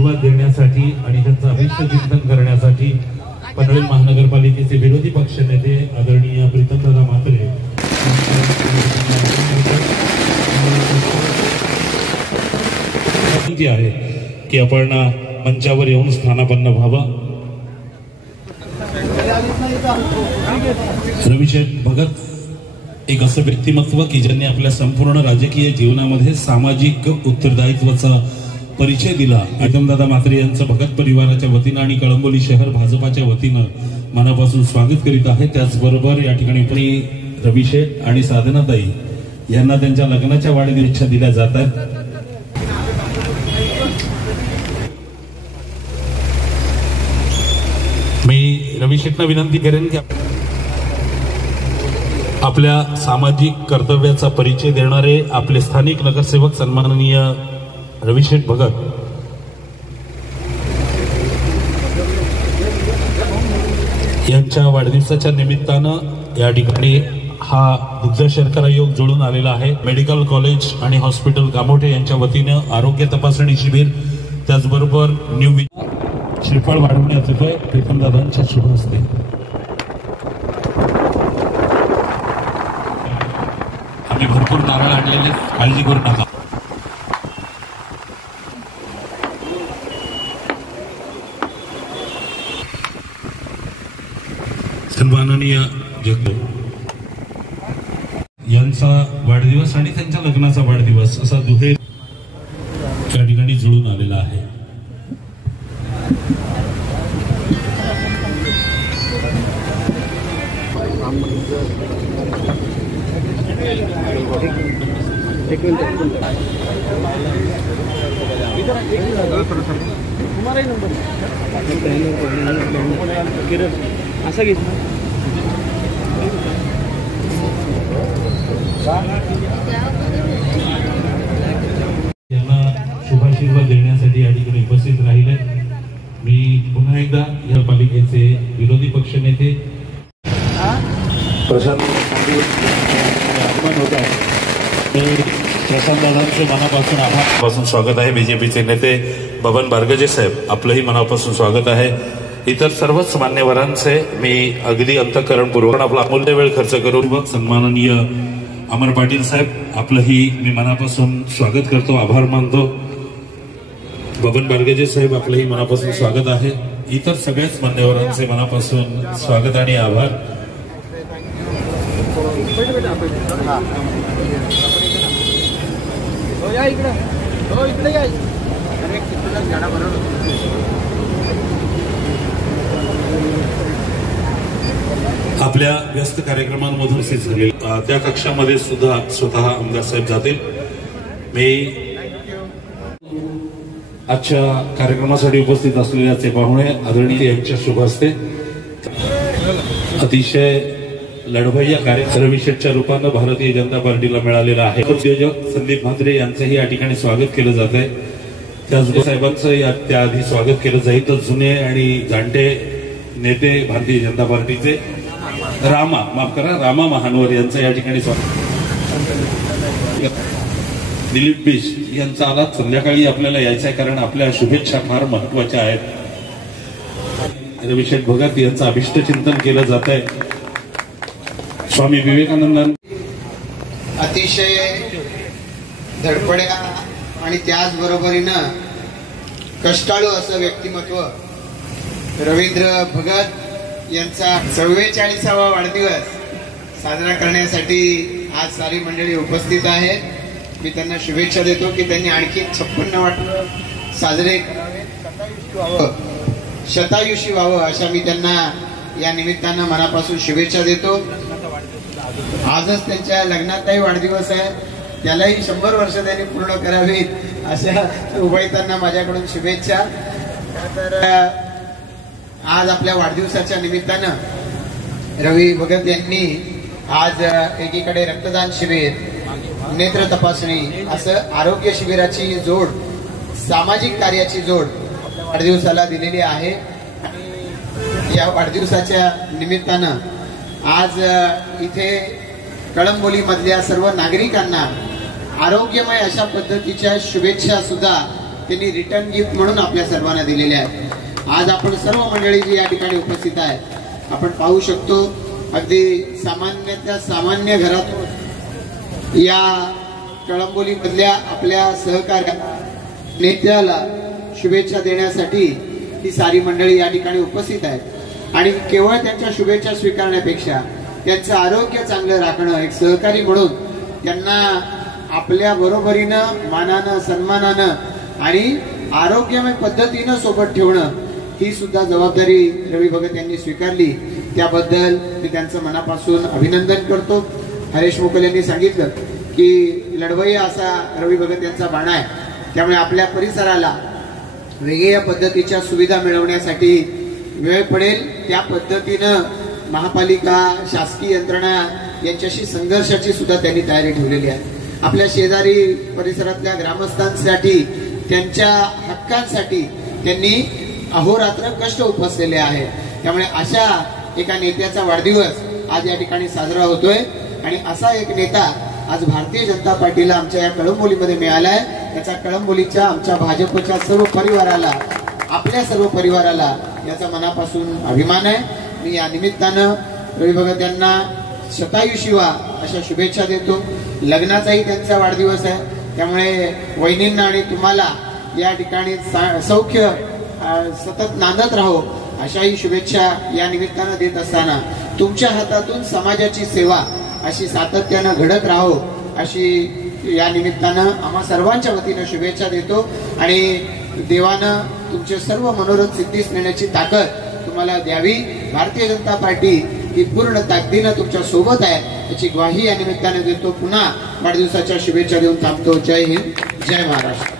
आशीर्वाद देण्यासाठी आणि त्यांचं अभिष्ट चिंतन करण्यासाठी पनवेल महानगरपालिकेचे विरोधी पक्षनेते आदरणीय प्रीतमदादा म्हात्रे आहे की आपण मंचावर येऊन स्थानापन्न व्हावं। रविशेठ भगत एक असं व्यक्तिमत्व की ज्यांनी आपल्या संपूर्ण राजकीय जीवनामध्ये सामाजिक उत्तरदायित्वाचा परिचय दिला। प्रीतमदादा म्हात्रे यांचं भगत परिवाराच्या वतीनं आणि कळंबोली शहर भाजपाच्या वतीनं मनापासून स्वागत करीत आहे। त्याचबरोबर या ठिकाणी रविशेठ आणि साधनाताई यांना त्यांच्या लग्नाच्या वाढदिवसाच्या दिल्या जात आहेत। मी रविशेठना विनंती करेन की आपल्या सामाजिक कर्तव्याचा परिचय देणारे आपले स्थानिक नगरसेवक सन्माननीय रविशेठ भगत यांच्या वाढदिवसाच्या निमित्तानं या ठिकाणी हा दुग्ध शर्करा योग जुळून आलेला आहे। मेडिकल कॉलेज आणि हॉस्पिटल गामोठे यांच्या वतीनं आरोग्य तपासणी शिबिर, त्याचबरोबर न्यू श्रीफळ वाढवण्यात येतोय प्रीतमदादांच्या शुभ हस्ते। आम्ही भरपूर नारळ आणलेले, काळजी करू नका। सन्माननीय यांचा वाढदिवस आणि त्यांच्या लग्नाचा वाढदिवस असा दुहेरी त्या ठिकाणी जुळून आलेला आहे। यांना शुभाशीर्वाद देण्यासाठी या ठिकाणी उपस्थित राहिले। मी पुन्हा एकदा या पालिकेचे विरोधी पक्षनेते प्रशांत दादांचे मनापासून आभार स्वागत आहे। बीजेपीचे नेते बबन बारगजे साहेब आपलंही मनापासून स्वागत आहे। इतर सर्वच मान्यवरांचे मी अगदी अंतःकरणपूर्वक आपला अमूल्य वेळ खर्च करून सन्माननीय अमर पाटील साहेब आपलंही मी मनापासून स्वागत करतो, आभार मानतो। बबन बारगजे साहेब आपलंही मनापासून स्वागत आहे। इतर सगळ्याच मान्यवरांचे मनापासून स्वागत आणि आभार। आपल्या व्यस्त कार्यक्रमांमधून झाले त्या कक्षामध्ये सुद्धा स्वतः आमदार साहेब जातील। मी आजच्या कार्यक्रमासाठी उपस्थित असलेल्या पाहुणे आदरणीय यांच्या शुभ हस्ते अतिशय लढवय्या कार्य रविशेठच्या रूपानं भारतीय जनता पार्टीला मिळालेला आहे। उद्योजक संदीप म्हात्रे यांचंही या ठिकाणी स्वागत केलं जात आहे। त्याचबरोबर साहेबांचं त्याआधी स्वागत केलं जाईल। तर जुने आणि जाणते नेते भारतीय जनता पार्टीचे रामा महानवर यांचं या ठिकाणी स्वागत। दिलीप बिश यांचा आज संध्याकाळी आपल्याला यायचं आहे, कारण आपल्या शुभेच्छा फार महत्वाच्या आहेत। रविशेठ भगत यांचं अभिष्ट चिंतन केलं जात आहे। स्वामी विवेकानंदांनी अतिशय धडपड्या आणि त्याचबरोबरीनं कष्टाळू असं व्यक्तिमत्व रवींद्र भगत यांचा 44वा वाढदिवस साजरा करण्यासाठी आज सारी मंडळी उपस्थित आहे। मी त्यांना शुभेच्छा देतो की त्यांनी आणखी 56 वर्ष साजरे करावे, शतायुषी व्हावं अशा मी त्यांना या निमित्तानं मनापासून शुभेच्छा देतो। आजच त्यांच्या लग्नाचाही वाढदिवस आहे, त्यालाही 100 वर्ष त्यांनी पूर्ण करावीत अशा उभयतांना माझ्याकडून शुभेच्छा। तर आज आपल्या वाढदिवसाच्या निमित्तानं रवी भगत यांनी आज एकीकडे रक्तदान शिबिर, नेत्र तपासणी असं आरोग्य शिबिराची जोड, सामाजिक कार्याची जोड वाढदिवसाला दिलेली आहे। या वाढदिवसाच्या निमित्तानं आज इथे कळंबोली मधल्या सर्व नागरिकांना आरोग्यमय अशा पद्धतीच्या शुभेच्छा सुद्धा त्यांनी रिटर्न गिफ्ट म्हणून आपल्या सर्वांना दिलेले आहे. आज आपण सर्व मंडळी जी या ठिकाणी उपस्थित आहेत, आपण पाहू शकतो अगदी सामान्यातल्या सामान्य घरातून या कळंबोलीमधल्या आपल्या सहकार्या नेत्याला शुभेच्छा देण्यासाठी ही सारी मंडळी या ठिकाणी उपस्थित आहेत. आणि केवळ त्यांच्या शुभेच्छा स्वीकारण्यापेक्षा त्यांचं आरोग्य चांगलं राखणं, एक सहकारी म्हणून त्यांना आपल्या बरोबरीनं, मानानं, सन्मानानं आणि आरोग्यमय पद्धतीनं सोबत ठेवणं, ही सुद्धा जबाबदारी रवी भगत यांनी स्वीकारली. त्याबद्दल मी त्यांचं मनापासून अभिनंदन करतो. हरेश मोकल यांनी सांगितलं की लढवय्या असा रवी भगत यांचा बाणा आहे. त्यामुळे आपल्या परिसराला वेगवेगळ्या पद्धतीच्या सुविधा मिळवण्यासाठी वेळ पडेल त्या पद्धतीनं महापालिका, शासकीय यंत्रणा यांच्याशी संघर्षाची सुद्धा त्यांनी तयारी ठेवलेली आहे. आपल्या शेजारी परिसरातल्या ग्रामस्थांसाठी, त्यांच्या हक्कांसाठी त्यांनी अहोरात्र कष्ट उपसलेले आहेत. त्यामुळे अशा एका नेत्याचा वाढदिवस आज या ठिकाणी साजरा होतोय. आणि असा एक नेता आज भारतीय जनता पार्टीला आमच्या या कळंबोलीमध्ये मिळालाय. त्याचा कळंबोलीच्या आमच्या भाजपच्या सर्व परिवाराला, आपल्या सर्व परिवाराला याचा मनापासून अभिमान आहे. मी या निमित्तानं रवी भगत यांना शतायुषी अशा शुभेच्छा देतो. लग्नाचाही त्यांचा वाढदिवस आहे. त्यामुळे वहिनींना आणि तुम्हाला या ठिकाणी सौख्य सतत नांदत राहो अशाही शुभेच्छा या निमित्तानं देत असताना तुमच्या हातातून समाजाची सेवा अशी सातत्यानं घडत राहो अशी या निमित्तानं आम्हा सर्वांच्या वतीनं शुभेच्छा देतो. आणि देवानं तुमचे सर्व मनोरथ सिद्धीस नेण्याची ताकद तुम्हाला द्यावी. भारतीय जनता पार्टी ही पूर्ण ताकदीनं तुमच्या सोबत आहे याची ग्वाही या निमित्ताने देतो. पुन्हा वाढदिवसाच्या शुभेच्छा देऊन थांबतो. जय हिंद, जय महाराष्ट्र.